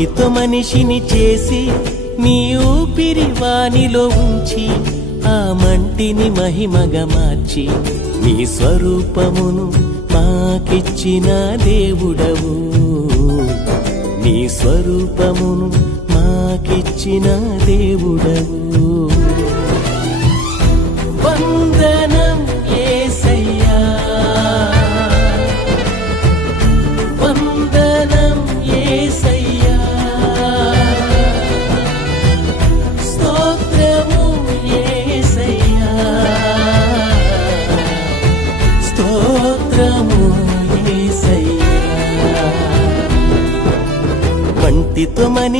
మంటితో మనిషిని చేసి నీ ఊపిరి వానిలో ఉంచి ఆ మంటిని మహిమగా మార్చి నీ స్వరూపమును మాకిచ్చిన దేవుడవు. నీ స్వరూపమును మాకిచ్చిన దేవుడవు.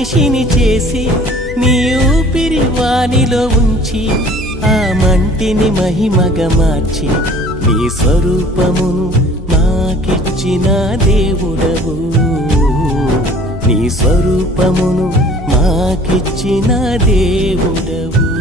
మనిషిని చేసి నీ ఊపిరి వానిలో ఉంచి ఆ మంటిని మహిమగా మార్చి నీ స్వరూపమును మాకిచ్చిన దేవుడవు. నీ స్వరూపమును మాకిచ్చిన దేవుడవు.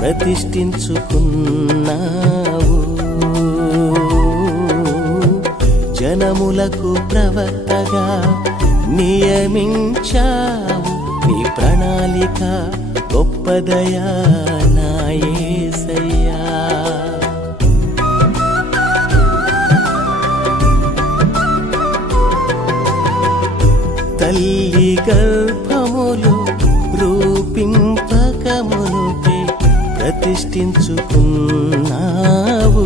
ప్రతిష్ఠించుకున్నావు. జనములకు ప్రవక్తగా నియమించావు. నీ ప్రణాళిక గొప్పదయా నాయేసయ సృష్టించుకున్నావు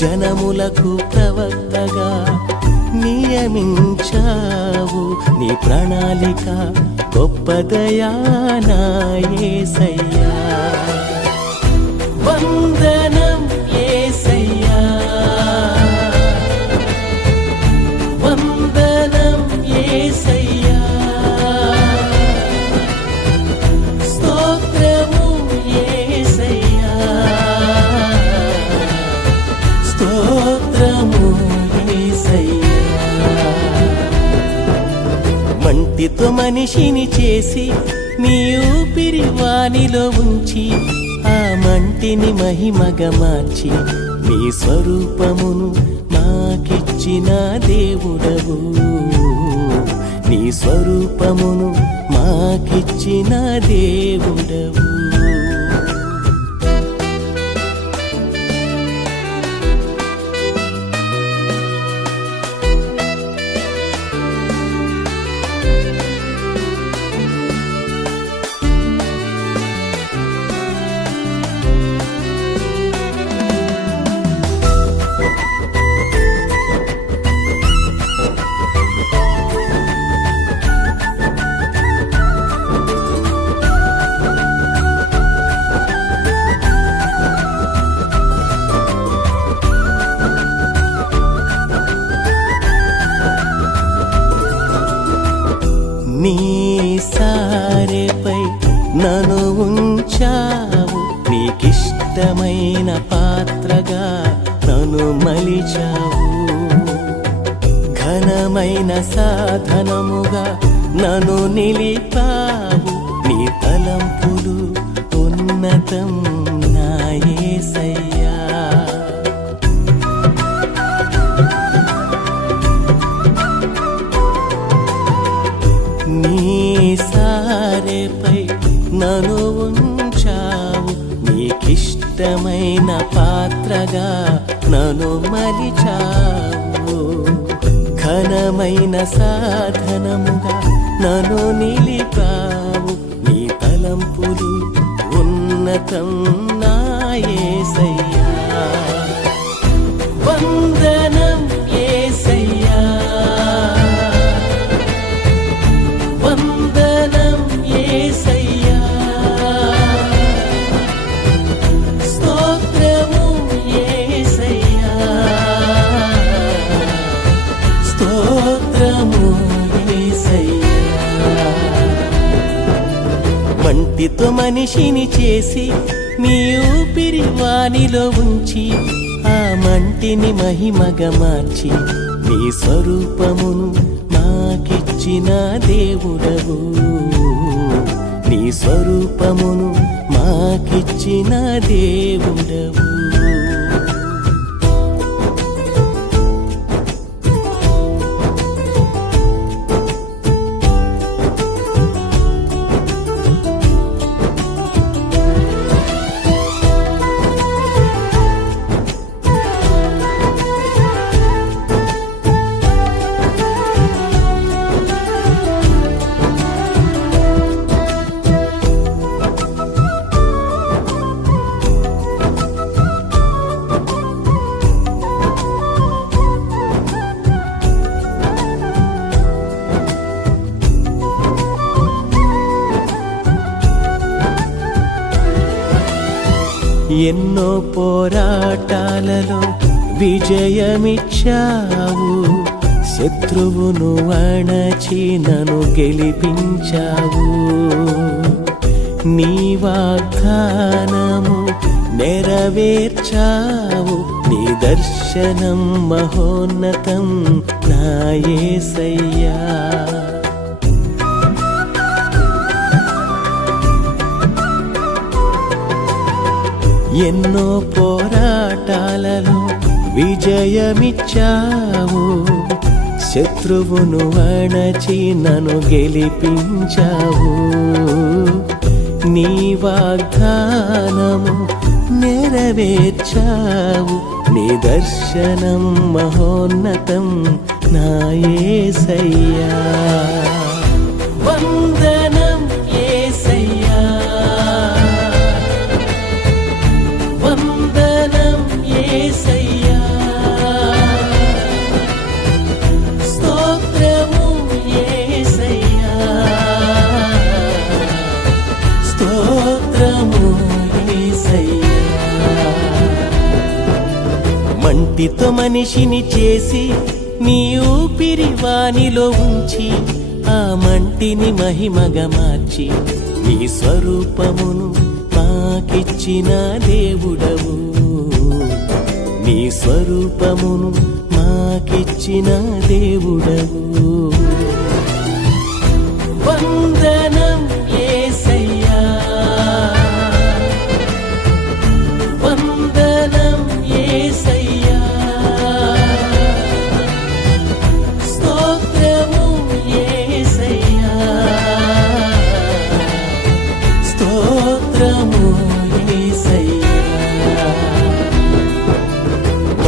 జనములకు ప్రవక్తగా నియమించావు. నీ ప్రణాళిక గొప్పదయానాయే సయ్యా యేసయ్యా మంటితో మనిషిని చేసి నీ ఊపిరి వానిలో ఉంచి ఆ మంటిని మహిమగా మార్చి నీ స్వరూపమును మాకిచ్చిన దేవుడవు. నీ స్వరూపమును మాకిచ్చిన దేవుడవు. ఘనమైన సాధనముగా నన్ను నిలిపావు. నీ తలంపులు ఉన్నతం నాయసయ్యా నీ సారెపై నన్ను ఉంచావు. నీకిష్టమైన పాత్రగా నన్ను మలిచావు. నిరంతరమైన సాధనముగా నను నిలిపావు. నీ తలంపులు ఉన్నతం మనిషిని చేసి నీ ఊపిరి వానిలో ఉంచి ఆ మంటిని మహిమగా మార్చి నీ స్వరూపమును మాకిచ్చిన దేవుడవు. నీ స్వరూపమును మాకిచ్చిన దేవుడవు. ఎన్నో పోరాటాలలో విజయమిచ్చావు. శత్రువును అణచి నన్ను గెలిపించావు. నీ వాగ్దానము నెరవేర్చావు. నీ దర్శనం మహోన్నతం నా యేసయ్యా ఎన్నో పోరాటాలలో విజయమిచ్చావు. శత్రువును అణచి నన్ను గెలిపించావు. నీ వాగ్దానము నెరవేర్చావు. నీ దర్శనం మహోన్నతం నా యేసయ్యా వందనం మంటితో మనిషిని చేసి నీ ఊపిరి వానిలో ఉంచి ఆ మంటిని మహిమగా మార్చి నీ స్వరూపమును మాకిచ్చిన దేవుడవు. నీ స్వరూపమును మాకిచ్చిన దేవుడవు. వందనం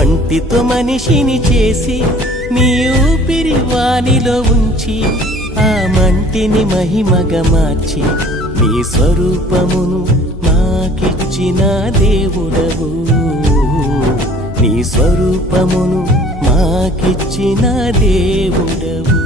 కంటితో మనిషిని చేసి నీ ఊపిరి వానిలో ఉంచి ఆ మంటిని మహిమగా మార్చి నీ స్వరూపమును మాకిచ్చిన దేవుడవు. నీ స్వరూపమును మాకిచ్చిన దేవుడవు.